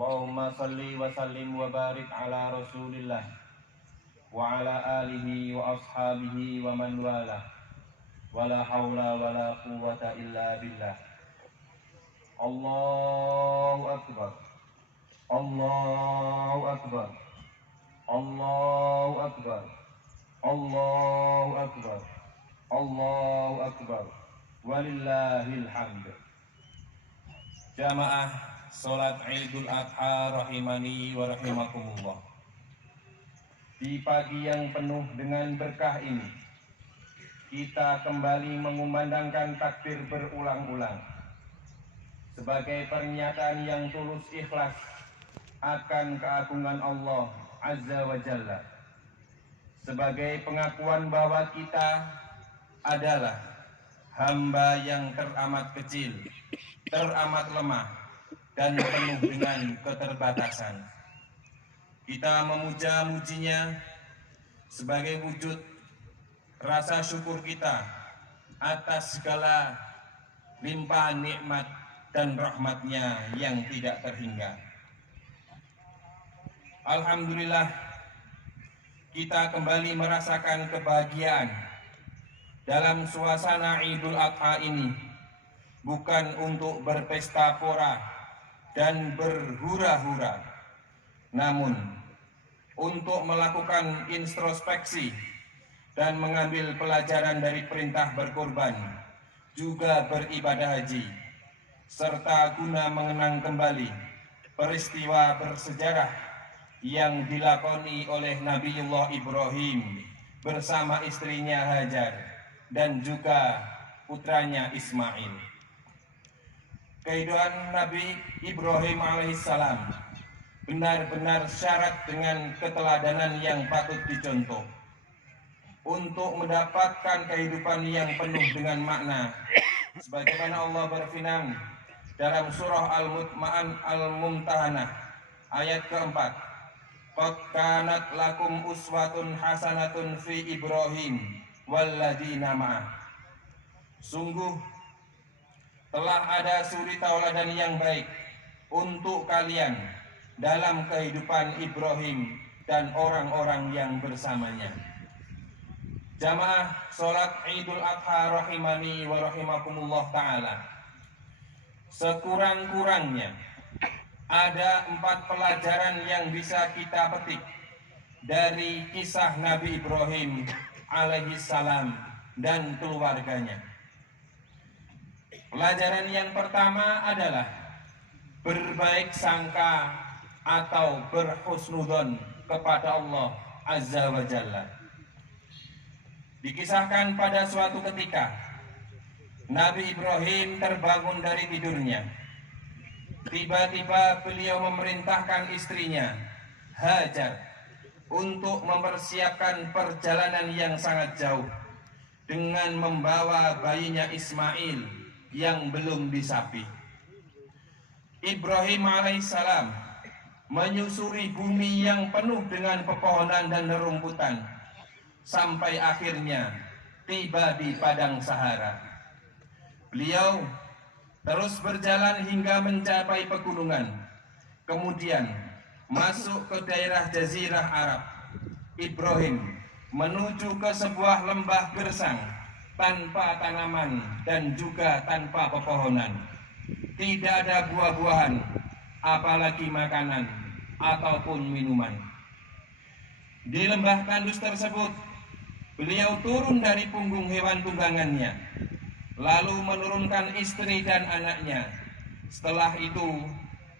Allahumma salli wa sallim wa barik ala Rasulillah wa ala alihi wa ashabihi wa man wala wa la hawla wa la quwwata illa billah. Allahu akbar, Allahu akbar, Allahu akbar, Allahu akbar, Allahu akbar, walillahil hamd. Jamaah Salat Idul Adha rahimani wa rahimakumullah. Di pagi yang penuh dengan berkah ini, kita kembali mengumandangkan takbir berulang-ulang sebagai pernyataan yang tulus ikhlas akan keagungan Allah Azza wa Jalla, sebagai pengakuan bahwa kita adalah hamba yang teramat kecil, teramat lemah, dan penuh dengan keterbatasan. Kita memuja-mujinya sebagai wujud rasa syukur kita atas segala limpahan nikmat dan rahmatnya yang tidak terhingga. Alhamdulillah, kita kembali merasakan kebahagiaan dalam suasana Idul Adha ini, bukan untuk berpesta pora dan berhura-hura, namun untuk melakukan introspeksi dan mengambil pelajaran dari perintah berkorban, juga beribadah haji, serta guna mengenang kembali peristiwa bersejarah yang dilakoni oleh Nabiullah Ibrahim bersama istrinya Hajar dan juga putranya Ismail. Kehidupan Nabi Ibrahim alaihissalam benar-benar syarat dengan keteladanan yang patut dicontoh. Untuk mendapatkan kehidupan yang penuh dengan makna, sebagaimana Allah berfirman dalam surah Al-Mumtahanah ayat keempat, qad kanat lakum uswatun hasanatun fi Ibrahim walladzina ma'ah. Sungguh telah ada suri tauladan yang baik untuk kalian dalam kehidupan Ibrahim dan orang-orang yang bersamanya. Jamaah Salat Idul Adha rahimani wa rahimakumullah ta'ala, sekurang-kurangnya ada 4 pelajaran yang bisa kita petik dari kisah Nabi Ibrahim alaihissalam dan keluarganya. Pelajaran yang pertama adalah berbaik sangka atau berhusnudzon kepada Allah Azza wa Jalla. Dikisahkan pada suatu ketika Nabi Ibrahim terbangun dari tidurnya. Tiba-tiba beliau memerintahkan istrinya Hajar untuk mempersiapkan perjalanan yang sangat jauh dengan membawa bayinya Ismail yang belum disapi. Ibrahim alaihissalam menyusuri bumi yang penuh dengan pepohonan dan rerumputan sampai akhirnya tiba di padang Sahara. Beliau terus berjalan hingga mencapai pegunungan, kemudian masuk ke daerah Jazirah Arab. Ibrahim menuju ke sebuah lembah gersang tanpa tanaman dan juga tanpa pepohonan. Tidak ada buah-buahan, apalagi makanan ataupun minuman. Di lembah tandus tersebut, beliau turun dari punggung hewan tunggangannya, lalu menurunkan istri dan anaknya. Setelah itu,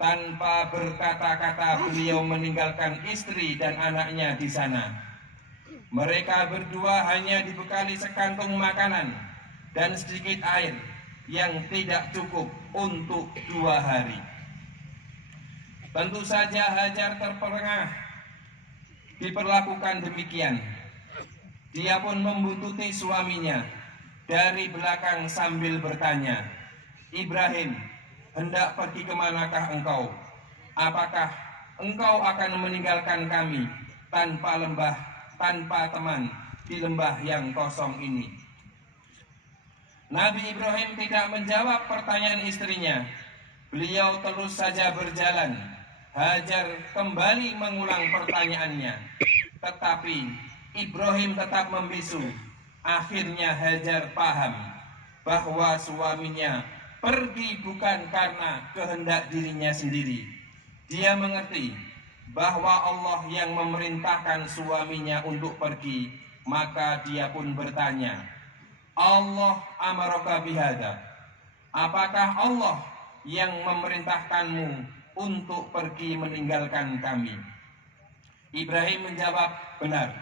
tanpa berkata-kata, beliau meninggalkan istri dan anaknya di sana. Mereka berdua hanya dibekali sekantung makanan dan sedikit air yang tidak cukup untuk 2 hari. Tentu saja Hajar terperangah diperlakukan demikian. Dia pun membuntuti suaminya dari belakang sambil bertanya, "Ibrahim, hendak pergi kemanakah engkau? Apakah engkau akan meninggalkan kami tanpa lembah, tanpa teman di lembah yang kosong ini?" Nabi Ibrahim tidak menjawab pertanyaan istrinya. Beliau terus saja berjalan, Hajar kembali mengulang pertanyaannya, tetapi Ibrahim tetap membisu. Akhirnya Hajar paham bahwa suaminya pergi bukan karena kehendak dirinya sendiri. Dia mengerti bahwa Allah yang memerintahkan suaminya untuk pergi, maka dia pun bertanya, Allah amaraka bihada, apakah Allah yang memerintahkanmu untuk pergi meninggalkan kami? Ibrahim menjawab, benar.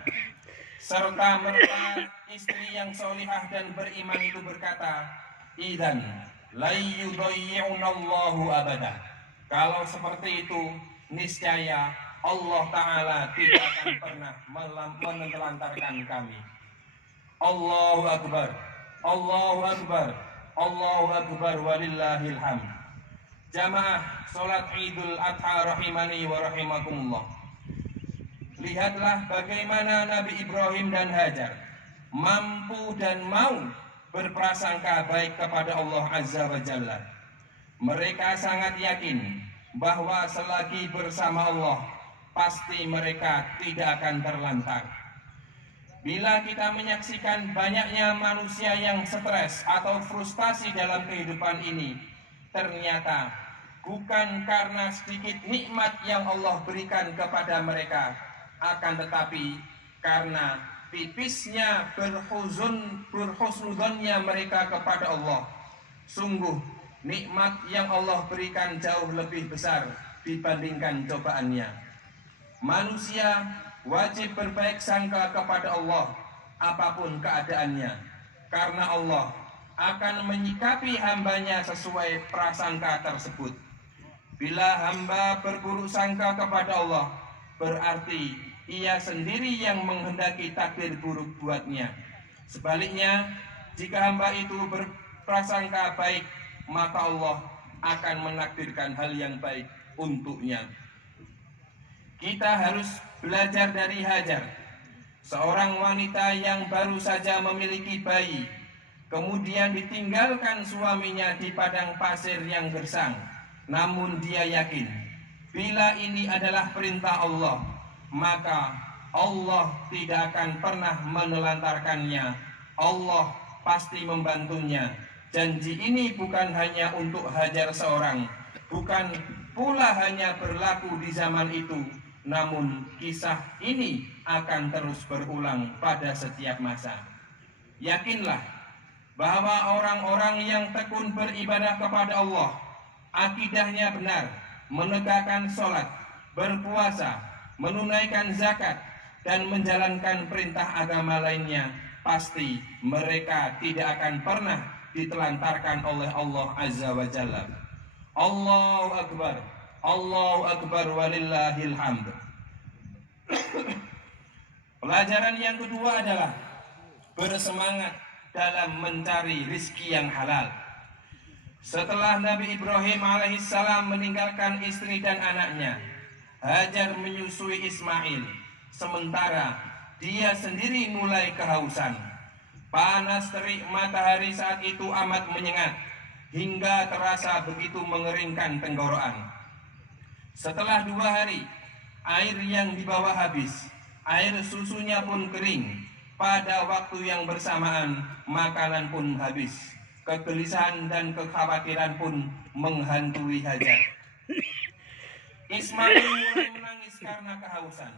Serta merta istri yang solihah dan beriman itu berkata, idzan la yudayyi'unallahu abada. Kalau seperti itu, niscaya Allah Ta'ala tidak akan pernah menelantarkan kami. Allahu Akbar, Allahu Akbar, Allahu Akbar, walillahil hamd. Jamaah sholat Idul Adha rahimani wa rahimakumullah. Lihatlah bagaimana Nabi Ibrahim dan Hajar mampu dan mau berprasangka baik kepada Allah Azza wa Jalla. Mereka sangat yakin bahwa selagi bersama Allah, pasti mereka tidak akan terlantar. Bila kita menyaksikan banyaknya manusia yang stres atau frustasi dalam kehidupan ini, ternyata bukan karena sedikit nikmat yang Allah berikan kepada mereka, akan tetapi karena tipisnya berhusnudzonnya mereka kepada Allah. Sungguh nikmat yang Allah berikan jauh lebih besar dibandingkan cobaannya. Manusia wajib berbaik sangka kepada Allah apapun keadaannya, karena Allah akan menyikapi hambanya sesuai prasangka tersebut. Bila hamba berburuk sangka kepada Allah, berarti ia sendiri yang menghendaki takdir buruk buatnya. Sebaliknya, jika hamba itu berprasangka baik, maka Allah akan menakdirkan hal yang baik untuknya. Kita harus belajar dari Hajar, seorang wanita yang baru saja memiliki bayi, kemudian ditinggalkan suaminya di padang pasir yang gersang. Namun dia yakin, bila ini adalah perintah Allah, maka Allah tidak akan pernah menelantarkannya. Allah pasti membantunya. Janji ini bukan hanya untuk Hajar seorang, bukan pula hanya berlaku di zaman itu, namun kisah ini akan terus berulang pada setiap masa. Yakinlah bahwa orang-orang yang tekun beribadah kepada Allah, akidahnya benar, menegakkan sholat, berpuasa, menunaikan zakat, dan menjalankan perintah agama lainnya, pasti mereka tidak akan pernah ditelantarkan oleh Allah Azza wa Jalla. Allahu Akbar, Allahu Akbar, walillahil hamd. Pelajaran yang kedua adalah bersemangat dalam mencari rizki yang halal. Setelah Nabi Ibrahim alaihissalam meninggalkan istri dan anaknya, Hajar menyusui Ismail, sementara dia sendiri mulai kehausan. Panas terik matahari saat itu amat menyengat, hingga terasa begitu mengeringkan tenggorokan. Setelah 2 hari, air yang dibawa habis, air susunya pun kering. Pada waktu yang bersamaan, makanan pun habis. Kegelisahan dan kekhawatiran pun menghantui Hajar. Ismail mulai menangis karena kehausan.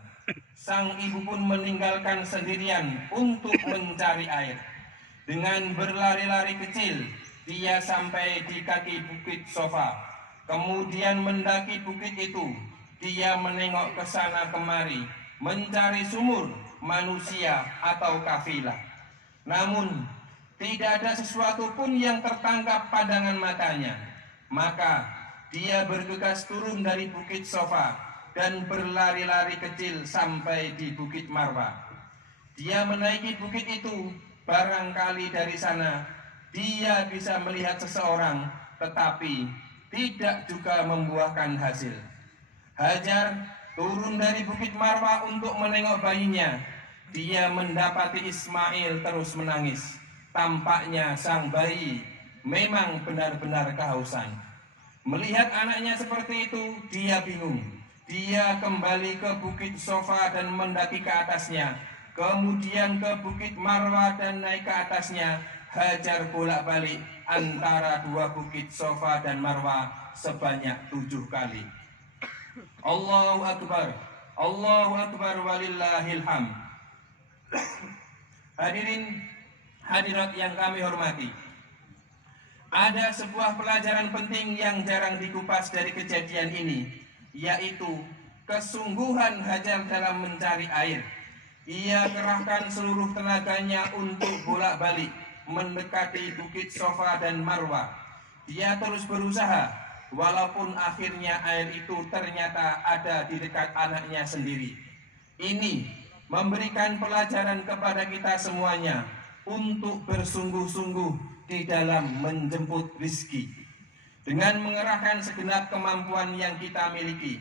Sang ibu pun meninggalkan sendirian untuk mencari air. Dengan berlari-lari kecil, dia sampai di kaki bukit Sofa. Kemudian mendaki bukit itu, dia menengok ke sana kemari, mencari sumur, manusia atau kafilah. Namun, tidak ada sesuatu pun yang tertangkap pandangan matanya. Maka, dia bergegas turun dari bukit Sofa dan berlari-lari kecil sampai di bukit Marwa. Dia menaiki bukit itu, barangkali dari sana dia bisa melihat seseorang, tetapi tidak juga membuahkan hasil. Hajar turun dari bukit Marwa untuk menengok bayinya. Dia mendapati Ismail terus menangis. Tampaknya sang bayi memang benar-benar kehausan. Melihat anaknya seperti itu, dia bingung. Dia kembali ke Bukit Sofa dan mendaki ke atasnya, kemudian ke Bukit Marwah dan naik ke atasnya, hajar bolak-balik antara dua Bukit Sofa dan Marwah sebanyak 7 kali. Allahu Akbar, Allahu Akbar walillahil hamd. Hadirin hadirat yang kami hormati, ada sebuah pelajaran penting yang jarang dikupas dari kejadian ini, yaitu kesungguhan Hajar dalam mencari air. Ia kerahkan seluruh tenaganya untuk bolak-balik mendekati Bukit Sofa dan Marwah. Dia terus berusaha, walaupun akhirnya air itu ternyata ada di dekat anaknya sendiri. Ini memberikan pelajaran kepada kita semuanya untuk bersungguh-sungguh di dalam menjemput rizki dengan mengerahkan segenap kemampuan yang kita miliki.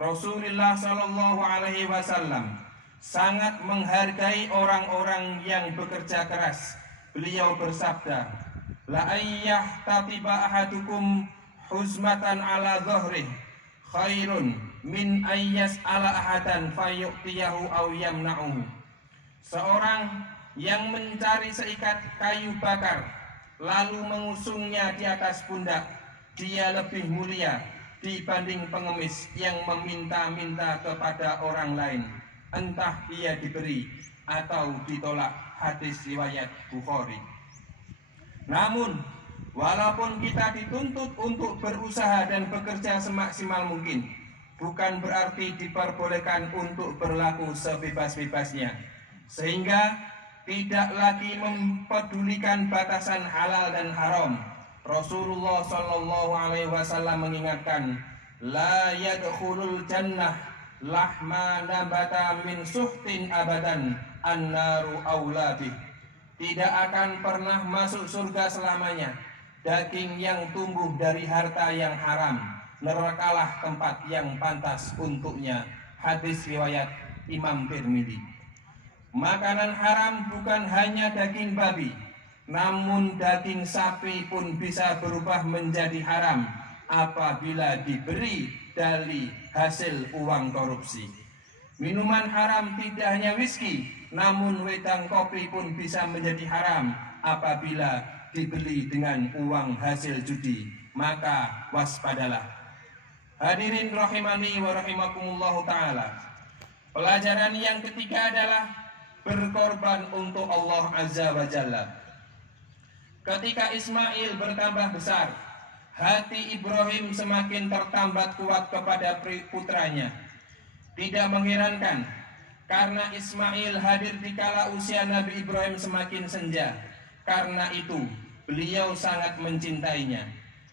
Rasulullah Shallallahu Alaihi Wasallam sangat menghargai orang-orang yang bekerja keras. Beliau bersabda, la ayyah tatiba ahadukum huzmatan ala dhahrih khairun min ayyas ala ahadan fayu'tiyahu aw yamna'uhu. Seorang yang mencari seikat kayu bakar lalu mengusungnya di atas pundak, dia lebih mulia dibanding pengemis yang meminta-minta kepada orang lain, entah ia diberi atau ditolak. Hadis riwayat Bukhari. Namun, walaupun kita dituntut untuk berusaha dan bekerja semaksimal mungkin, bukan berarti diperbolehkan untuk berlaku sebebas-bebasnya, sehingga tidak lagi mempedulikan batasan halal dan haram. Rasulullah Shallallahu Alaihi Wasallam mengingatkan, la yadkhulul jannah lahma nabata min suhtin abadan annaru aulabih. Tidak akan pernah masuk surga selamanya daging yang tumbuh dari harta yang haram. Nerakalah tempat yang pantas untuknya. Hadis riwayat Imam Tirmidzi. Makanan haram bukan hanya daging babi, namun daging sapi pun bisa berubah menjadi haram apabila diberi dari hasil uang korupsi. Minuman haram tidak hanya whisky, namun wedang kopi pun bisa menjadi haram apabila dibeli dengan uang hasil judi. Maka waspadalah. Hadirin rahimani wa rahimakumullahu ta'ala. Pelajaran yang ketiga adalah berkorban untuk Allah Azza wa Jalla. Ketika Ismail bertambah besar, hati Ibrahim semakin tertambat kuat kepada putranya. Tidak mengherankan, karena Ismail hadir di kala usia Nabi Ibrahim semakin senja. Karena itu, beliau sangat mencintainya.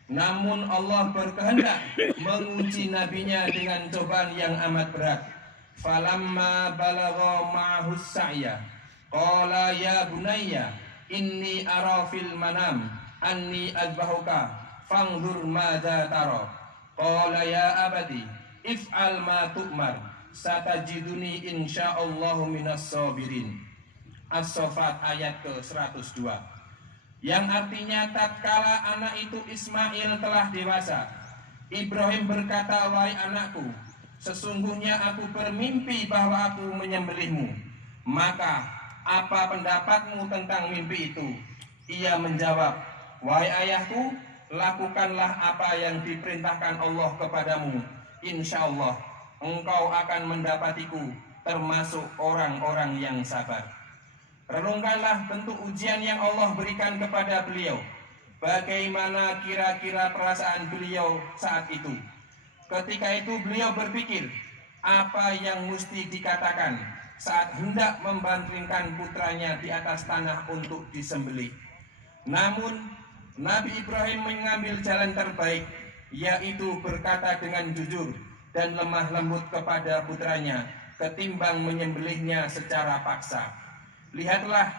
Namun Allah berkehendak menguji nabinya dengan cobaan yang amat berat. Falamma balagha ma'ahus sa'ya, qala ya bunayya, inni ara fil manam anni adbahuka fanzur madza tara. Qala ya abadi if'al ma tu'mar satajiduni insyaallahu minas sabirin. As-Saffat ayat ke-102, yang artinya tatkala anak itu Ismail telah dewasa, Ibrahim berkata, wahai anakku, sesungguhnya aku bermimpi bahwa aku menyembelihmu. Maka apa pendapatmu tentang mimpi itu? Ia menjawab, wahai ayahku, lakukanlah apa yang diperintahkan Allah kepadamu. Insyaallah engkau akan mendapatiku termasuk orang-orang yang sabar. Renungkanlah bentuk ujian yang Allah berikan kepada beliau. Bagaimana kira-kira perasaan beliau saat itu? Ketika itu beliau berpikir, apa yang mesti dikatakan saat hendak membantringkan putranya di atas tanah untuk disembelih. Namun Nabi Ibrahim mengambil jalan terbaik, yaitu berkata dengan jujur dan lemah lembut kepada putranya ketimbang menyembelihnya secara paksa. Lihatlah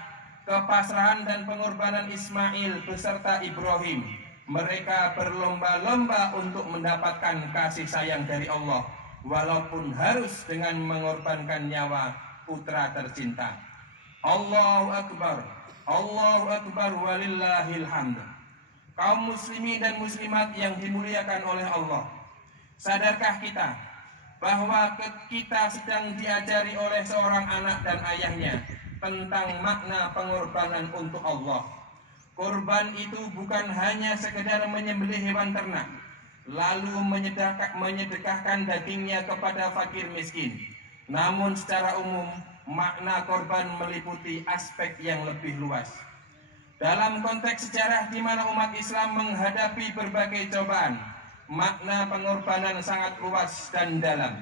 kepasrahan dan pengorbanan Ismail beserta Ibrahim. Mereka berlomba-lomba untuk mendapatkan kasih sayang dari Allah, walaupun harus dengan mengorbankan nyawa putra tercinta. Allahu Akbar, Allahu Akbar walillahil hamd. Kaum muslimin dan muslimat yang dimuliakan oleh Allah, sadarkah kita bahwa kita sedang diajari oleh seorang anak dan ayahnya tentang makna pengorbanan untuk Allah. Kurban itu bukan hanya sekedar menyembelih hewan ternak, lalu menyedekahkan dagingnya kepada fakir miskin. Namun secara umum, makna korban meliputi aspek yang lebih luas. Dalam konteks sejarah di mana umat Islam menghadapi berbagai cobaan, makna pengorbanan sangat luas dan dalam.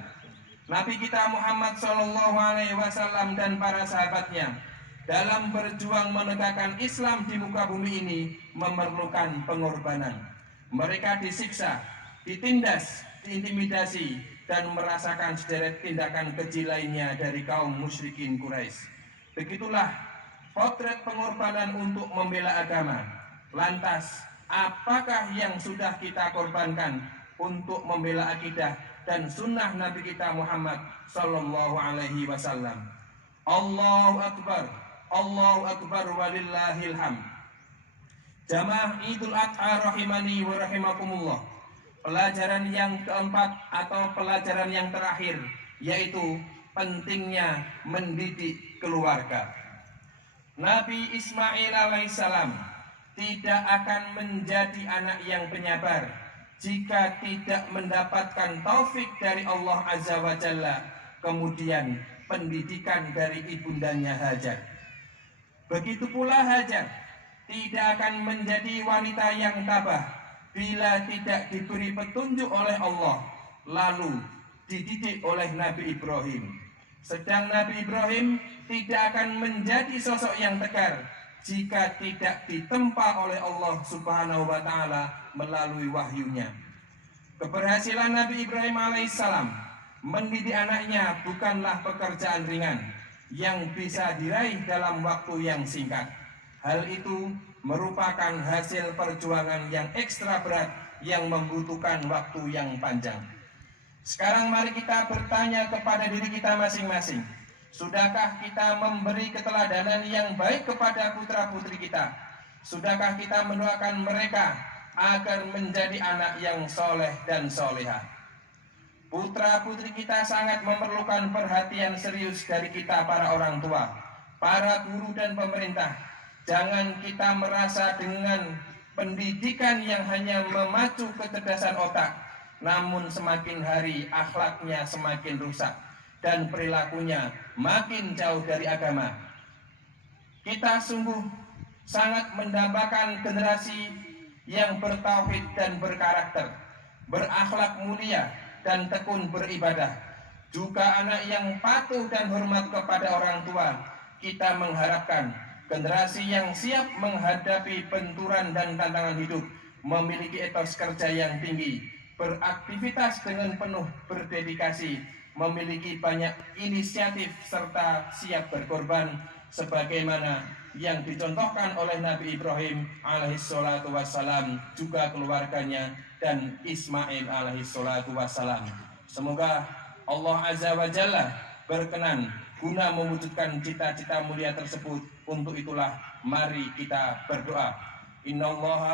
Nabi kita Muhammad SAW dan para sahabatnya dalam berjuang menegakkan Islam di muka bumi ini memerlukan pengorbanan. Mereka disiksa, ditindas, diintimidasi, dan merasakan sederet tindakan keji lainnya dari kaum musyrikin Quraisy. Begitulah potret pengorbanan untuk membela agama. Lantas, apakah yang sudah kita korbankan untuk membela akidah dan sunnah Nabi kita Muhammad Sallallahu Alaihi Wasallam? Allahu Akbar, Allahu Akbar walillahil hamd. Jamaah Idul Adha rahimani wa rahimakumullah. Pelajaran yang keempat atau pelajaran yang terakhir yaitu pentingnya mendidik keluarga. Nabi Ismail alaihissalam tidak akan menjadi anak yang penyabar jika tidak mendapatkan taufik dari Allah Azza wa Jalla, kemudian pendidikan dari ibundanya Hajar. Begitu pula Hajar tidak akan menjadi wanita yang tabah bila tidak diberi petunjuk oleh Allah, lalu dididik oleh Nabi Ibrahim. Sedang Nabi Ibrahim tidak akan menjadi sosok yang tegar jika tidak ditempa oleh Allah Subhanahu wa Ta'ala melalui wahyunya. Keberhasilan Nabi Ibrahim alaihissalam mendidik anaknya bukanlah pekerjaan ringan yang bisa diraih dalam waktu yang singkat. Hal itu merupakan hasil perjuangan yang ekstra berat yang membutuhkan waktu yang panjang. Sekarang mari kita bertanya kepada diri kita masing-masing. Sudahkah kita memberi keteladanan yang baik kepada putra-putri kita? Sudahkah kita mendoakan mereka agar menjadi anak yang soleh dan solehah? Putra-putri kita sangat memerlukan perhatian serius dari kita para orang tua, para guru dan pemerintah. Jangan kita merasa dengan pendidikan yang hanya memacu kecerdasan otak, namun semakin hari akhlaknya semakin rusak dan perilakunya makin jauh dari agama. Kita sungguh sangat mendambakan generasi yang bertauhid dan berkarakter, berakhlak mulia dan tekun beribadah, juga anak yang patuh dan hormat kepada orang tua. Kita mengharapkan generasi yang siap menghadapi benturan dan tantangan hidup, memiliki etos kerja yang tinggi, beraktivitas dengan penuh berdedikasi, memiliki banyak inisiatif serta siap berkorban sebagaimana yang dicontohkan oleh Nabi Ibrahim alaihissalatu wassalam, juga keluarganya, dan Ismail alaihissalatu wassalam. Semoga Allah Azza wa Jalla berkenan guna mewujudkan cita-cita mulia tersebut. Untuk itulah mari kita berdoa. Innallaha